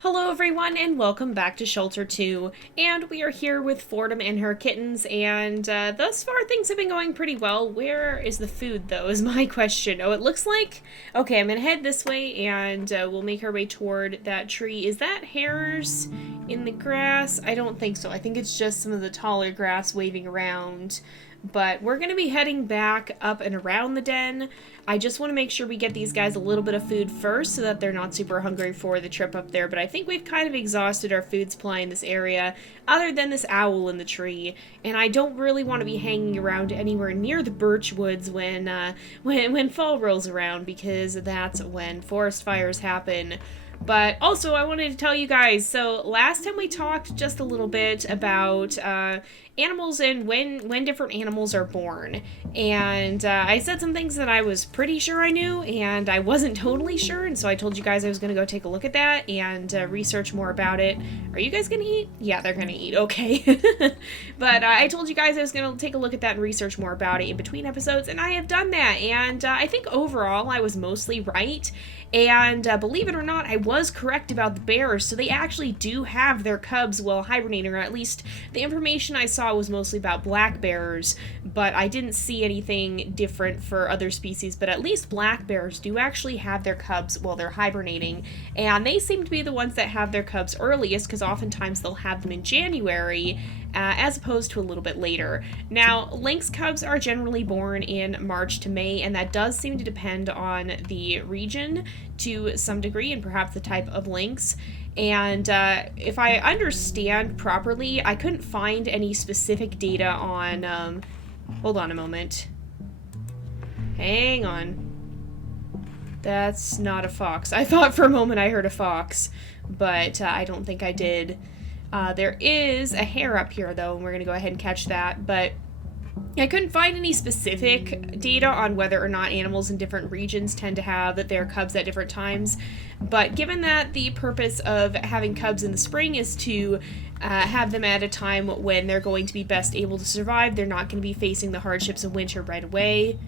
Hello everyone and welcome back to Shelter 2, and we are here with Fordham and her kittens, and thus far things have been going pretty well. Where is the food though is my question. Oh, it looks like, okay, I'm gonna head this way and we'll make our way toward that tree. Is that hares in the grass? I don't think so. I think it's just some of the taller grass waving around. But we're going to be heading back up and around the den. I just want to make sure we get these guys a little bit of food first so that they're not super hungry for the trip up there. But I think we've kind of exhausted our food supply in this area, other than this owl in the tree. And I don't really want to be hanging around anywhere near the birch woods when fall rolls around, because that's when forest fires happen. But also, I wanted to tell you guys, so last time we talked just a little bit about animals and when different animals are born. And I said some things that I was pretty sure I knew, and I wasn't totally sure, and so I told you guys I was going to go take a look at that and research more about it. Are you guys going to eat? Yeah, they're going to eat, okay. But I told you guys I was going to take a look at that and research more about it in between episodes, and I have done that, and I think overall I was mostly right. And believe it or not, I was correct about the bears, so they actually do have their cubs while hibernating, or at least the information I saw was mostly about black bears, but I didn't see anything different for other species. But at least black bears do actually have their cubs while they're hibernating, and they seem to be the ones that have their cubs earliest, because oftentimes they'll have them in January, as opposed to a little bit later. Now, lynx cubs are generally born in March to May, and that does seem to depend on the region to some degree, and perhaps the type of lynx. And if I understand properly, I couldn't find any specific data on, hold on a moment. Hang on. That's not a fox. I thought for a moment I heard a fox, but I don't think I did. There is a hare up here, though, and we're going to go ahead and catch that, but I couldn't find any specific data on whether or not animals in different regions tend to have their cubs at different times. But given that the purpose of having cubs in the spring is to have them at a time when they're going to be best able to survive, they're not going to be facing the hardships of winter right away.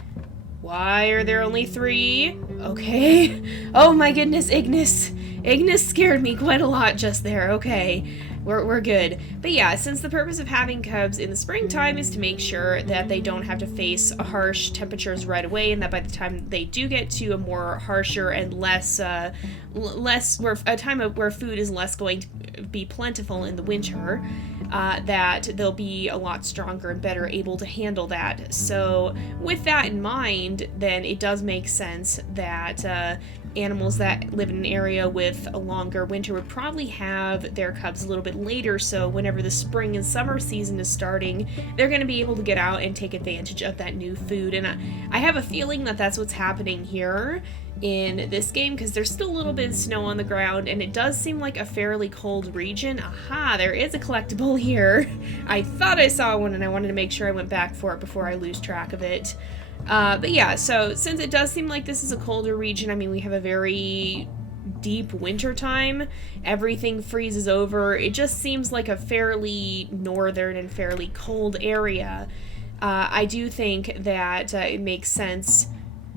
Why are there only 3? Okay. Oh my goodness, Ignis. Ignis scared me quite a lot just there. Okay. We're good. But yeah, since the purpose of having cubs in the springtime is to make sure that they don't have to face harsh temperatures right away, and that by the time they do get to a more harsher and less where a time of where food is less going to be plentiful in the winter, that they'll be a lot stronger and better able to handle that. So with that in mind, then it does make sense that animals that live in an area with a longer winter would probably have their cubs a little bit later, so whenever the spring and summer season is starting, they're going to be able to get out and take advantage of that new food. And I have a feeling that that's what's happening here in this game, because there's still a little bit of snow on the ground, and it does seem like a fairly cold region. Aha, there is a collectible here. I thought I saw one, and I wanted to make sure I went back for it before I lose track of it. But yeah, so since it does seem like this is a colder region, I mean, we have a very deep winter time. Everything freezes over. It just seems like a fairly northern and fairly cold area. I do think that it makes sense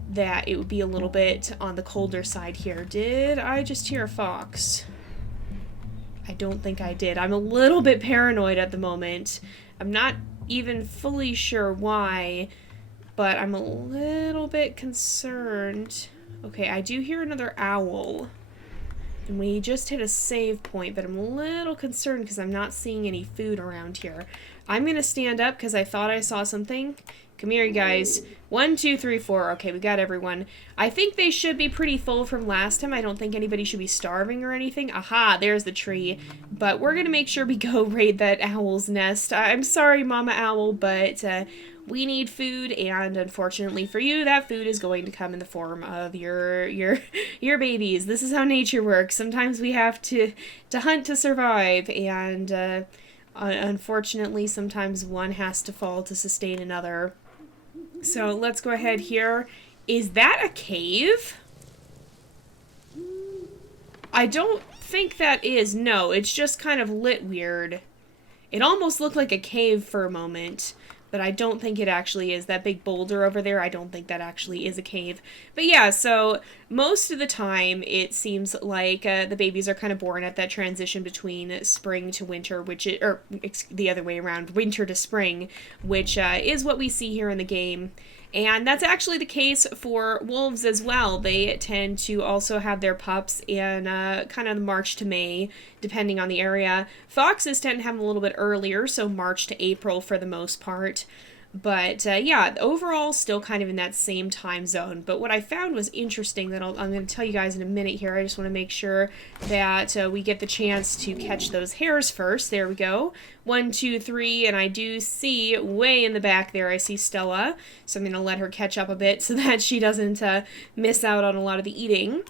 that it would be a little bit on the colder side here. Did I just hear a fox? I don't think I did. I'm a little bit paranoid at the moment. I'm not even fully sure why, but I'm a little bit concerned. Okay, I do hear another owl. And we just hit a save point, but I'm a little concerned because I'm not seeing any food around here. I'm going to stand up because I thought I saw something. Come here, you guys. 1, 2, 3, 4. Okay, we got everyone. I think they should be pretty full from last time. I don't think anybody should be starving or anything. Aha, there's the tree. But we're going to make sure we go raid that owl's nest. I'm sorry, Mama Owl, but we need food, and unfortunately for you, that food is going to come in the form of your babies. This is how nature works. Sometimes we have to hunt to survive, and unfortunately, sometimes one has to fall to sustain another. So let's go ahead here. Is that a cave? I don't think that is. No, it's just kind of lit weird. It almost looked like a cave for a moment. but I don't think it actually is. That big boulder over there, I don't think that actually is a cave. But yeah, so most of the time it seems like the babies are kind of born at that transition between spring to winter, the other way around, winter to spring, which is what we see here in the game. And that's actually the case for wolves as well. They tend to also have their pups in kind of March to May, depending on the area. Foxes tend to have them a little bit earlier, so March to April for the most part. But yeah, overall still kind of in that same time zone. But what I found was interesting that I'm going to tell you guys in a minute here. I just want to make sure that we get the chance to catch those hares first. There we go. 1, 2, 3, and I do see way in the back there, I see Stella. So I'm going to let her catch up a bit so that she doesn't miss out on a lot of the eating.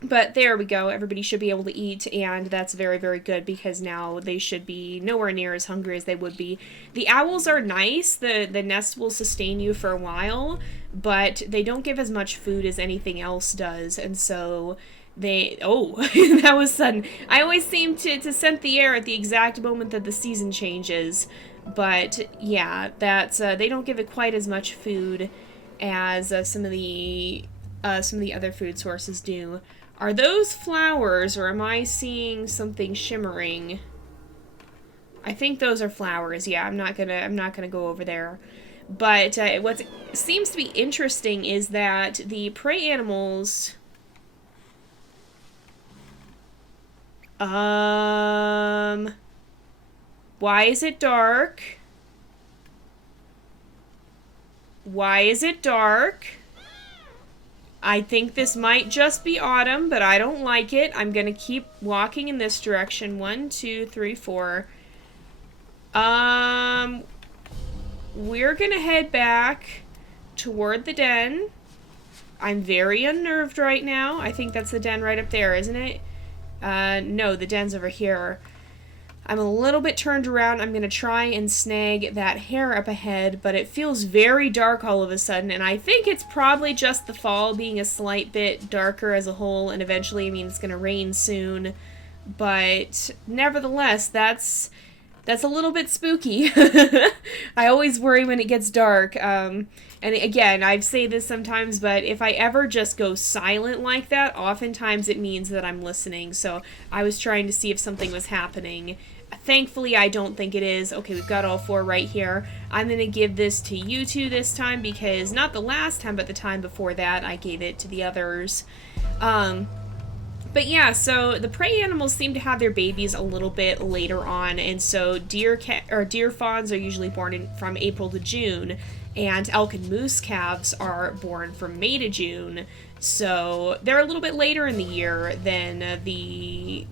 But there we go, everybody should be able to eat, and that's very, very good, because now they should be nowhere near as hungry as they would be. The owls are nice, the nest will sustain you for a while, but they don't give as much food as anything else does, and so oh, that was sudden. I always seem to scent the air at the exact moment that the season changes, but yeah, that's, they don't give it quite as much food as some of the other food sources do. Are those flowers, or am I seeing something shimmering? I think those are flowers. Yeah, I'm not gonna go over there. But what seems to be interesting is that the prey animals. Why is it dark? Why is it dark? I think this might just be autumn, but I don't like it. I'm gonna keep walking in this direction. 1, 2, 3, 4. We're gonna head back toward the den. I'm very unnerved right now. I think that's the den right up there, isn't it? No, the den's over here. I'm a little bit turned around. I'm going to try and snag that hare up ahead, but it feels very dark all of a sudden, and I think it's probably just the fall being a slight bit darker as a whole, and eventually, I mean, it's going to rain soon, but nevertheless, that's a little bit spooky. I always worry when it gets dark, and again, I say this sometimes, but if I ever just go silent like that, oftentimes it means that I'm listening, so I was trying to see if something was happening. Thankfully, I don't think it is. Okay, we've got all 4 right here. I'm going to give this to you 2 this time, because not the last time, but the time before that, I gave it to the others. But yeah, so the prey animals seem to have their babies a little bit later on, and so deer fawns are usually born from April to June, and elk and moose calves are born from May to June. So they're a little bit later in the year than the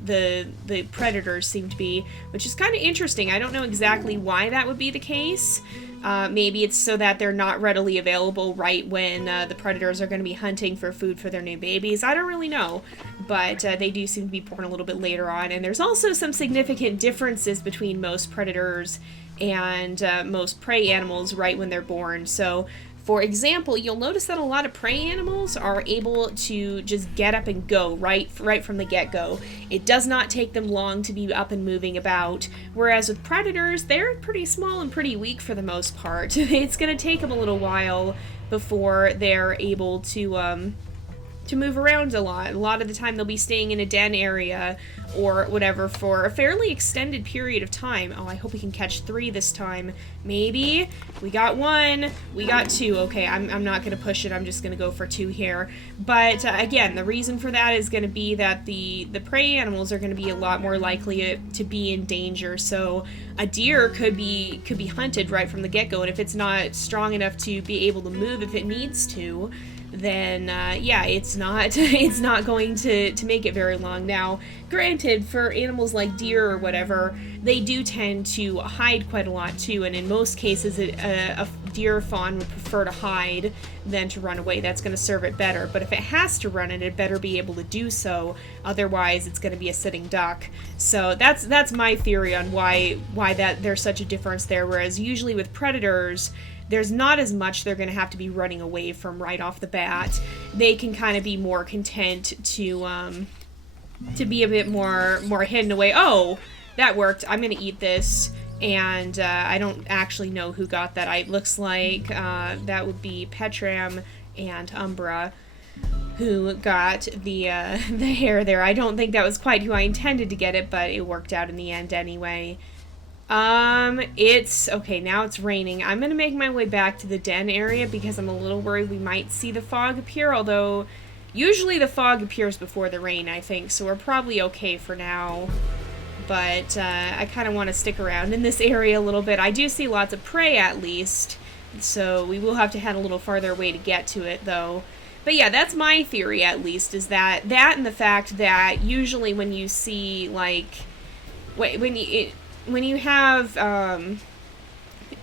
predators seem to be, which is kind of interesting. I don't know exactly why that would be the case. Maybe it's so that they're not readily available right when the predators are going to be hunting for food for their new babies. I don't really know, but they do seem to be born a little bit later on. And there's also some significant differences between most predators and most prey animals right when they're born. So, for example, you'll notice that a lot of prey animals are able to just get up and go right from the get-go. It does not take them long to be up and moving about, whereas with predators, they're pretty small and pretty weak for the most part. It's going to take them a little while before they're able to move around a lot. A lot of the time they'll be staying in a den area or whatever for a fairly extended period of time. Oh, I hope we can catch 3 this time. Maybe. We got 1. We got 2. Okay, I'm not going to push it. I'm just going to go for 2 here. But again, the reason for that is going to be that the prey animals are going to be a lot more likely to be in danger. So a deer could be hunted right from the get-go, and if it's not strong enough to be able to move if it needs to, then yeah, it's not going to make it very long. Now, granted, for animals like deer or whatever, they do tend to hide quite a lot too, and in most cases a deer fawn would prefer to hide than to run away. That's going to serve it better, but if it has to run, it better be able to do so, otherwise it's going to be a sitting duck. So that's my theory on why that there's such a difference there, whereas usually with predators, there's not as much they're going to have to be running away from right off the bat. They can kind of be more content to be a bit more hidden away. Oh, that worked. I'm going to eat this. And I don't actually know who got that. It looks like that would be Petram and Umbra who got the hair there. I don't think that was quite who I intended to get it, but it worked out in the end anyway. It's okay, now it's raining. I'm gonna make my way back to the den area because I'm a little worried we might see the fog appear, although usually the fog appears before the rain, I think, so we're probably okay for now. But I kind of want to stick around in this area a little bit. I do see lots of prey at least, so we will have to head a little farther away to get to it though. But yeah, that's my theory at least, is that and the fact that usually when you see, like, when you have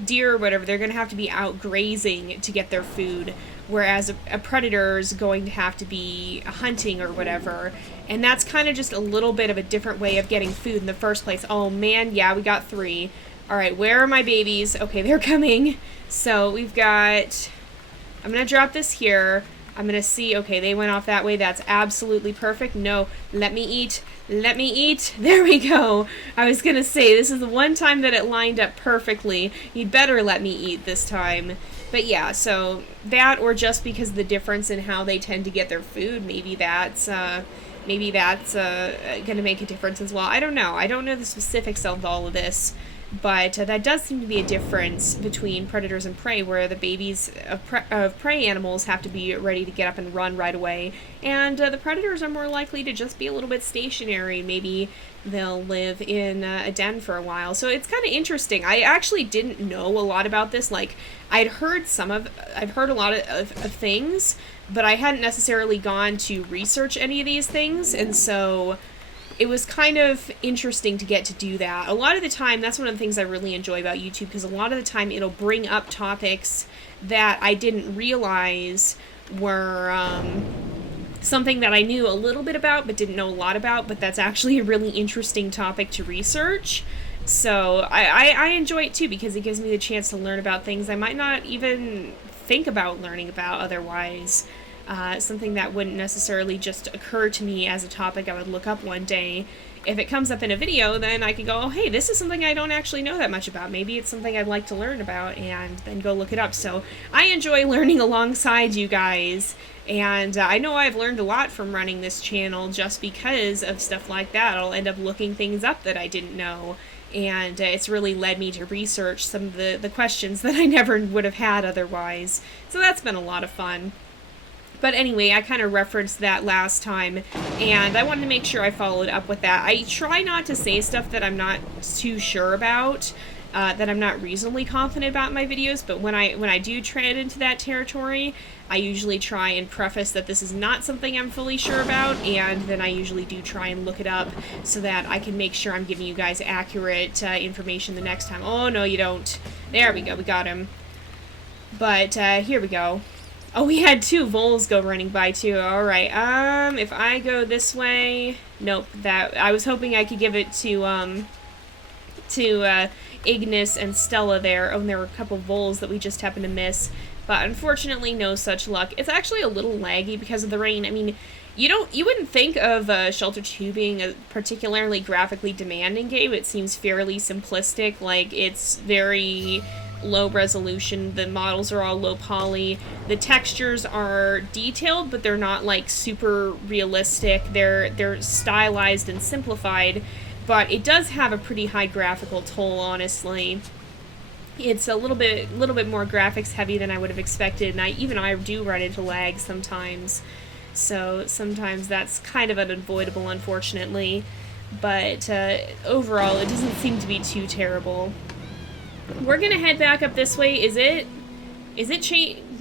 deer or whatever, they're going to have to be out grazing to get their food, whereas a predator's going to have to be hunting or whatever. And that's kind of just a little bit of a different way of getting food in the first place. Oh man, yeah, we got 3. Alright, where are my babies? Okay, they're coming. So we've got... I'm going to drop this here. I'm going to see... Okay, they went off that way. That's absolutely perfect. No, let me eat. Let me eat. There we go. I was going to say, this is the one time that it lined up perfectly. You'd better let me eat this time. But yeah, so that, or just because of the difference in how they tend to get their food, maybe that's going to make a difference as well. I don't know. I don't know the specifics of all of this, but that does seem to be a difference between predators and prey, where the babies of prey animals have to be ready to get up and run right away, and the predators are more likely to just be a little bit stationary. Maybe they'll live in a den for a while. So it's kind of interesting. I actually didn't know a lot about this. Like, I've heard a lot of things, but I hadn't necessarily gone to research any of these things, and so it was kind of interesting to get to do that. A lot of the time, that's one of the things I really enjoy about YouTube, because a lot of the time it'll bring up topics that I didn't realize were something that I knew a little bit about but didn't know a lot about, but that's actually a really interesting topic to research. So I enjoy it too, because it gives me the chance to learn about things I might not even think about learning about otherwise. Something that wouldn't necessarily just occur to me as a topic I would look up one day. If it comes up in a video, then I can go, oh, hey, this is something I don't actually know that much about. Maybe it's something I'd like to learn about, and then go look it up. So I enjoy learning alongside you guys, and I know I've learned a lot from running this channel just because of stuff like that. I'll end up looking things up that I didn't know, and it's really led me to research some of the questions that I never would have had otherwise. So that's been a lot of fun. But anyway, I kind of referenced that last time, and I wanted to make sure I followed up with that. I try not to say stuff that I'm not too sure about, that I'm not reasonably confident about in my videos, but when I do tread into that territory, I usually try and preface that this is not something I'm fully sure about, and then I usually do try and look it up so that I can make sure I'm giving you guys accurate information the next time. Oh, no, you don't. There we go, we got him. But here we go. Oh, we had 2 voles go running by too. Alright, if I go this way... Nope, that... I was hoping I could give it to Ignis and Stella there. Oh, and there were a couple voles that we just happened to miss. But unfortunately, no such luck. It's actually a little laggy because of the rain. I mean, you wouldn't think of Shelter 2 being a particularly graphically demanding game. It seems fairly simplistic. Like, it's very low resolution, the models are all low poly, the textures are detailed, but they're not like super realistic, they're stylized and simplified, but it does have a pretty high graphical toll, honestly. It's a little bit more graphics heavy than I would have expected, and I do run into lag sometimes, so sometimes that's kind of unavoidable, unfortunately, but overall it doesn't seem to be too terrible. We're gonna head back up this way. Is it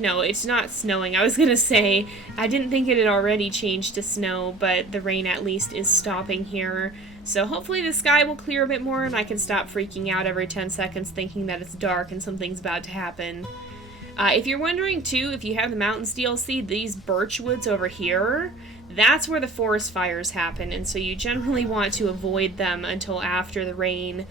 No, it's not snowing. I was gonna say, I didn't think it had already changed to snow, but the rain at least is stopping here. So hopefully the sky will clear a bit more and I can stop freaking out every 10 seconds thinking that it's dark and something's about to happen. If you're wondering too, if you have the Mountains DLC, these birch woods over here, that's where the forest fires happen, and so you generally want to avoid them until after the rain.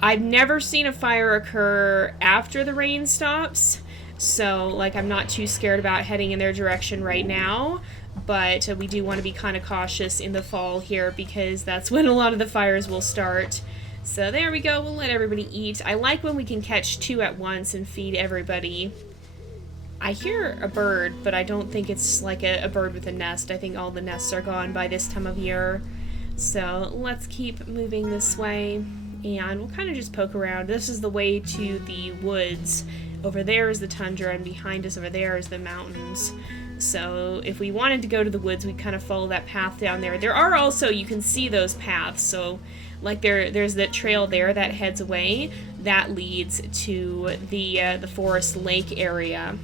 I've never seen a fire occur after the rain stops, so, like, I'm not too scared about heading in their direction right now, but we do want to be kind of cautious in the fall here, because that's when a lot of the fires will start. So there we go, we'll let everybody eat. I like when we can catch 2 at once and feed everybody. I hear a bird, but I don't think it's like a bird with a nest. I think all the nests are gone by this time of year. So let's keep moving this way, and we'll kind of just poke around. This is the way to the woods. Over there is the tundra, and behind us over there is the mountains. So if we wanted to go to the woods, we'd kind of follow that path down there. There are also, you can see those paths, so like there's that trail there that heads away. That leads to the forest lake area.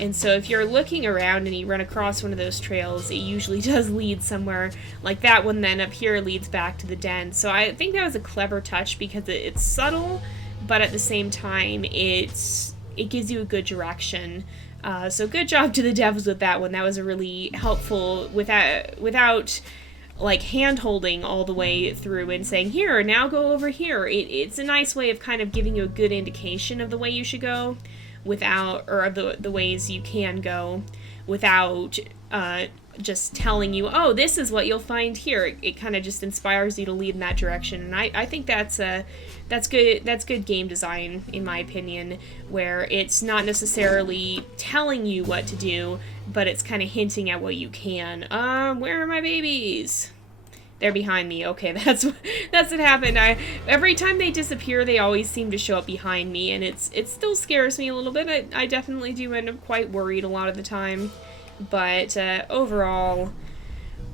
And so if you're looking around and you run across one of those trails, it usually does lead somewhere like that one. Then up here leads back to the den. So I think that was a clever touch because it's subtle, but at the same time it gives you a good direction. So good job to the devs with that one. That was a really helpful without like hand-holding all the way through and saying, here, now go over here. It's a nice way of kind of giving you a good indication of the way you should go without, or the ways you can go without just telling you, oh, this is what you'll find here. It kind of just inspires you to lead in that direction, and I think that's good game design, in my opinion, where it's not necessarily telling you what to do, but it's kind of hinting at what you can. Where are my babies? They're behind me. Okay, that's what happened. Every time they disappear, they always seem to show up behind me, and it still scares me a little bit. I definitely do end up quite worried a lot of the time, but overall,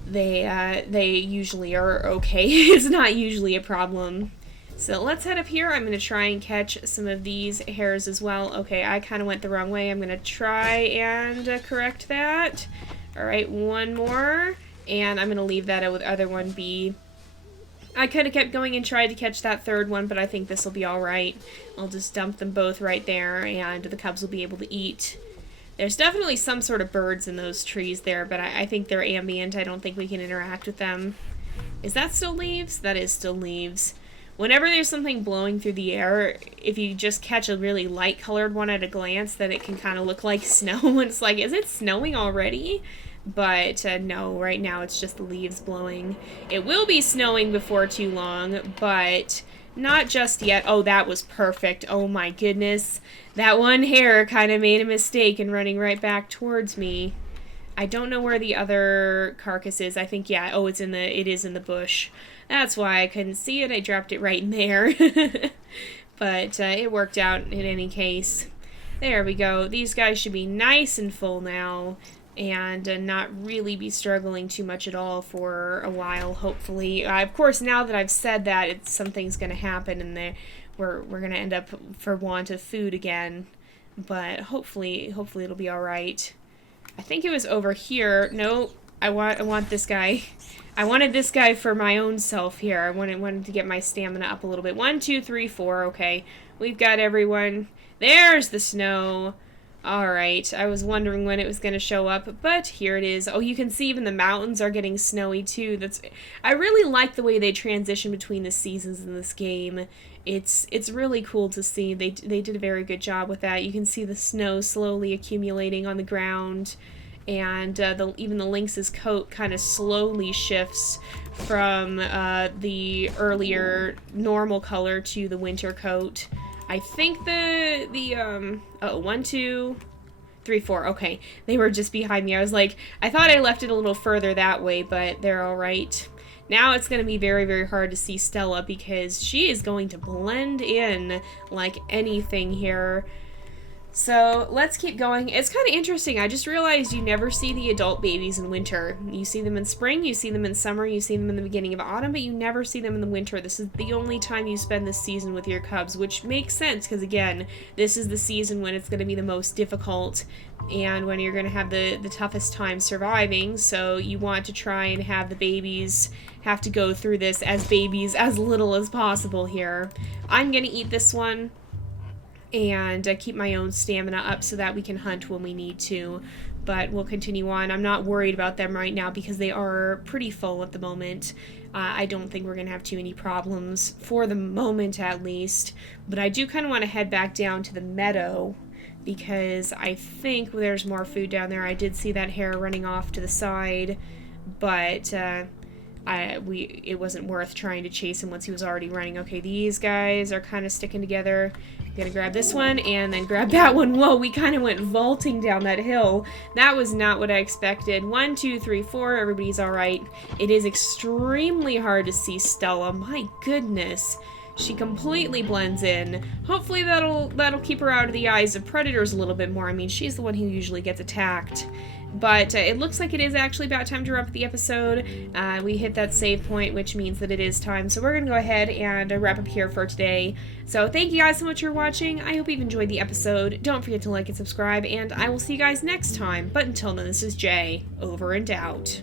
they usually are okay. It's not usually a problem. So let's head up here. I'm going to try and catch some of these hares as well. Okay, I kind of went the wrong way. I'm going to try and correct that. All right, one more. And I'm going to leave that other one be. I could have kept going and tried to catch that third one, but I think this will be alright. I'll just dump them both right there, and the cubs will be able to eat. There's definitely some sort of birds in those trees there, but I think they're ambient. I don't think we can interact with them. Is that still leaves? That is still leaves. Whenever there's something blowing through the air, if you just catch a really light-colored one at a glance, then it can kind of look like snow. And it's like, is it snowing already? But no, right now it's just the leaves blowing. It will be snowing before too long, but not just yet. Oh, that was perfect. Oh my goodness. That one hare kind of made a mistake in running right back towards me. I don't know where the other carcass is. I think, yeah, oh, it is in the bush. That's why I couldn't see it. I dropped it right in there. But it worked out in any case. There we go. These guys should be nice and full now, and not really be struggling too much at all for a while, hopefully. Of course, now that I've said that, something's going to happen, and we're going to end up for want of food again. But hopefully it'll be all right. I think it was over here. No, I want this guy. I wanted this guy for my own self here. I wanted to get my stamina up a little bit. 1, 2, 3, 4. Okay, we've got everyone. There's the snow. Alright, I was wondering when it was going to show up, but here it is. Oh, you can see even the mountains are getting snowy too. I really like the way they transition between the seasons in this game. It's really cool to see. They did a very good job with that. You can see the snow slowly accumulating on the ground, and even the lynx's coat kind of slowly shifts from the earlier normal color to the winter coat. I think oh, 1, 2, 3, 4. Okay, they were just behind me. I was like, I thought I left it a little further that way, but they're all right. Now it's going to be very, very hard to see Stella because she is going to blend in like anything here. So let's keep going. It's kind of interesting. I just realized you never see the adult babies in winter. You see them in spring, you see them in summer, you see them in the beginning of autumn, but you never see them in the winter. This is the only time you spend this season with your cubs, which makes sense because, again, this is the season when it's going to be the most difficult and when you're going to have the toughest time surviving. So you want to try and have the babies have to go through this as babies as little as possible here. I'm going to eat this one and keep my own stamina up so that we can hunt when we need to, but we'll continue on. I'm not worried about them right now because they are pretty full at the moment. I don't think we're going to have too many problems for the moment at least, but I do kind of want to head back down to the meadow because I think there's more food down there. I did see that hare running off to the side, but it wasn't worth trying to chase him once he was already running. Okay, these guys are kind of sticking together. I'm gonna grab this one and then grab that one. Whoa, we kind of went vaulting down that hill. That was not what I expected. 1, 2, 3, 4, everybody's all right. It is extremely hard to see Stella. My goodness. She completely blends in. Hopefully that'll keep her out of the eyes of predators a little bit more. I mean, she's the one who usually gets attacked. But it looks like it is actually about time to wrap up the episode. We hit that save point, which means that it is time. So we're going to go ahead and wrap up here for today. So thank you guys so much for watching. I hope you've enjoyed the episode. Don't forget to like and subscribe, and I will see you guys next time. But until then, this is Jay, over and out.